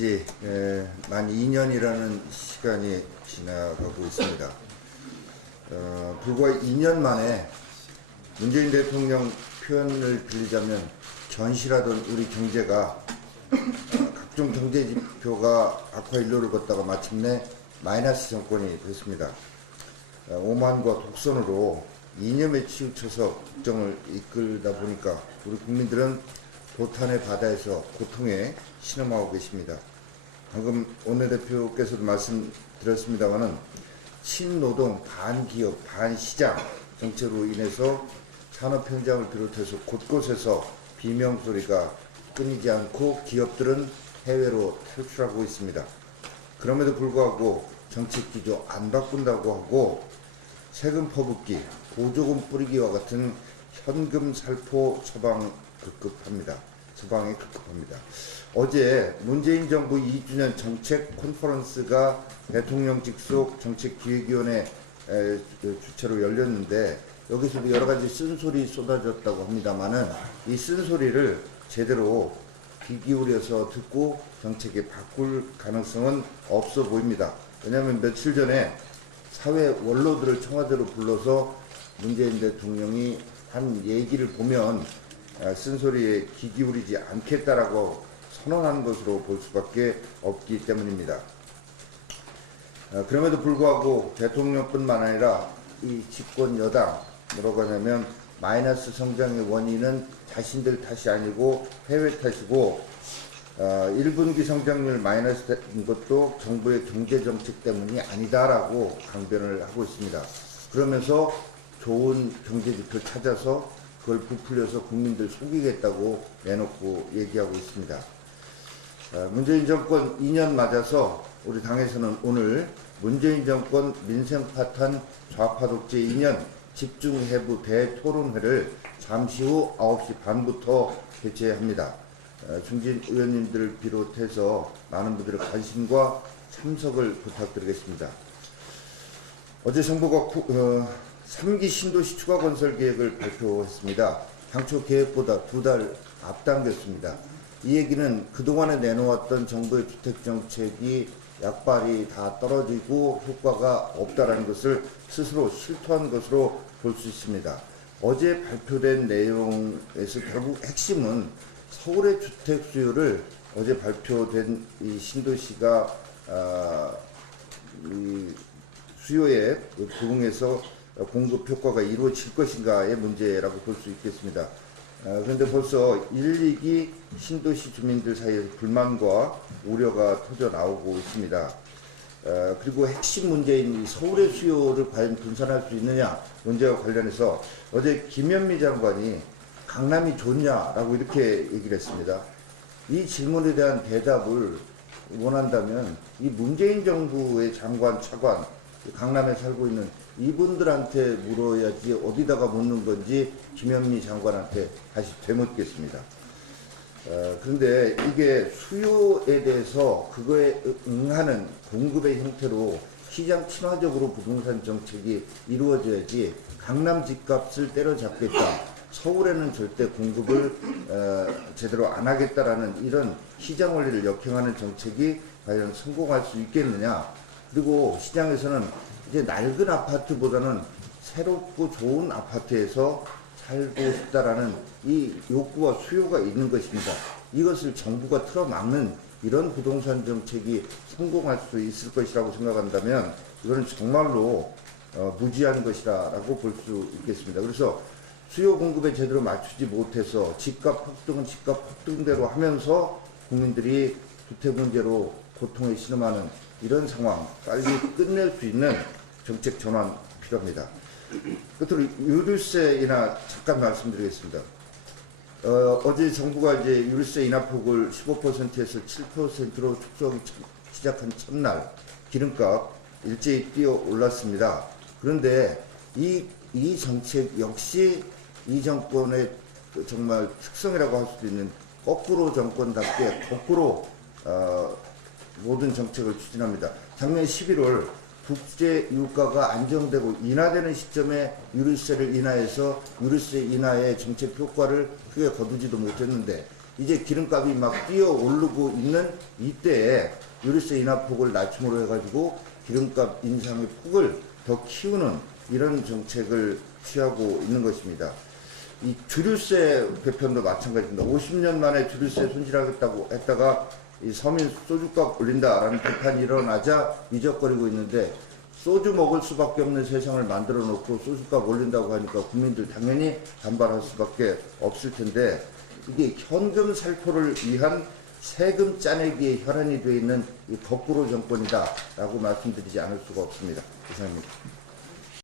지 만 2년이라는 시간이 지나가고 있습니다. 불과 2년 만에 문재인 대통령 표현을 빌리자면 견실하던 우리 경제가 각종 경제 지표가 악화 일로를 걷다가 마침내 마이너스 정권이 됐습니다. 오만과 독선으로 이념에 치우쳐서 국정을 이끌다 보니까 우리 국민들은 도탄의 바다에서 고통에 신음하고 계십니다. 방금 원내대표께서도 말씀드렸습니다마는 친노동, 반기업, 반시장 정책으로 인해서 산업 현장을 비롯해서 곳곳에서 비명소리가 끊이지 않고 기업들은 해외로 탈출하고 있습니다. 그럼에도 불구하고 정책 기조 안 바꾼다고 하고 세금 퍼붓기, 보조금 뿌리기와 같은 현금 살포 처방에 급급합니다. 어제 문재인 정부 2주년 정책 컨퍼런스가 대통령 직속 정책기획위원회 주최로 열렸는데 여기서도 여러 가지 쓴소리 쏟아졌다고 합니다만은 이 쓴소리를 제대로 귀 기울여서 듣고 정책에 바꿀 가능성은 없어 보입니다. 왜냐하면 며칠 전에 사회 원로들을 청와대로 불러서 문재인 대통령이 한 얘기를 보면 쓴소리에 귀 기울이지 않겠다라고 선언한 것으로 볼 수밖에 없기 때문입니다. 그럼에도 불구하고 대통령뿐만 아니라 이 집권 여당 뭐라고 하냐면 마이너스 성장의 원인은 자신들 탓이 아니고 해외 탓이고 1분기 성장률 마이너스 된 것도 정부의 경제정책 때문이 아니다라고 강변을 하고 있습니다. 그러면서 좋은 경제지표 찾아서 그걸 부풀려서 국민들 속이겠다고 내놓고 얘기하고 있습니다. 문재인 정권 2년 맞아서 우리 당에서는 오늘 문재인 정권 민생 파탄 좌파 독재 2년 집중해부 대토론회를 잠시 후 9시 반부터 개최합니다. 중진 의원님들을 비롯해서 많은 분들의 관심과 참석을 부탁드리겠습니다. 어제 정부가 3기 신도시 추가 건설 계획을 발표했습니다. 당초 계획보다 2달 앞당겼습니다. 이 얘기는 그동안에 내놓았던 정부의 주택정책이 약발이 다 떨어지고 효과가 없다라는 것을 스스로 실토한 것으로 볼 수 있습니다. 어제 발표된 내용에서 결국 핵심은 서울의 주택 수요를 어제 발표된 이 신도시가 이 수요에 부응해서 공급 효과가 이루어질 것인가의 문제라고 볼 수 있겠습니다. 그런데 벌써 1, 2기 신도시 주민들 사이에서 불만과 우려가 터져 나오고 있습니다. 그리고 핵심 문제인 이 서울의 수요를 과연 분산할 수 있느냐 문제와 관련해서 어제 김현미 장관이 강남이 좋냐라고 이렇게 얘기를 했습니다. 이 질문에 대한 대답을 원한다면 이 문재인 정부의 장관, 차관, 강남에 살고 있는 이분들한테 물어야지 어디다가 묻는 건지 김현미 장관한테 다시 되묻겠습니다. 그런데 이게 수요에 대해서 그거에 응하는 공급의 형태로 시장 친화적으로 부동산 정책이 이루어져야지 강남 집값을 때려잡겠다, 서울에는 절대 공급을 제대로 안 하겠다라는 이런 시장 원리를 역행하는 정책이 과연 성공할 수 있겠느냐. 그리고 시장에서는 이제 낡은 아파트보다는 새롭고 좋은 아파트에서 살고 싶다라는 이 욕구와 수요가 있는 것입니다. 이것을 정부가 틀어막는 이런 부동산 정책이 성공할 수 있을 것이라고 생각한다면 이거는 정말로 무지한 것이라고 볼 수 있겠습니다. 그래서 수요 공급에 제대로 맞추지 못해서 집값 폭등은 집값 폭등대로 하면서 국민들이 주택 문제로 고통에 신음하는 이런 상황 빨리 끝낼 수 있는 정책 전환 필요합니다. 끝으로 유류세 인하 잠깐 말씀드리겠습니다. 어제 정부가 이제 유류세 인하폭을 15%에서 7%로 축소하기 시작한 첫날 기름값 일제히 뛰어 올랐습니다. 그런데 이 정책 역시 이 정권의 정말 특성이라고 할 수도 있는 거꾸로 정권답게 거꾸로 모든 정책을 추진합니다. 작년 11월 국제 유가가 안정되고 인하되는 시점에 유류세를 인하해서 유류세 인하의 정책 효과를 크게 거두지도 못했는데 이제 기름값이 막 뛰어 오르고 있는 이때에 유류세 인하폭을 낮춤으로 해가지고 기름값 인상의 폭을 더 키우는 이런 정책을 취하고 있는 것입니다. 이 주류세 개편도 마찬가지입니다. 50년 만에 주류세 손질하겠다고 했다가 이 서민 소주값 올린다라는 비판이 일어나자 미적거리고 있는데, 소주 먹을 수밖에 없는 세상을 만들어 놓고 소주값 올린다고 하니까 국민들 당연히 반발할 수밖에 없을 텐데, 이게 현금 살포를 위한 세금 짜내기의 혈안이 되어 있는 이 거꾸로 정권이다라고 말씀드리지 않을 수가 없습니다. 이상입니다.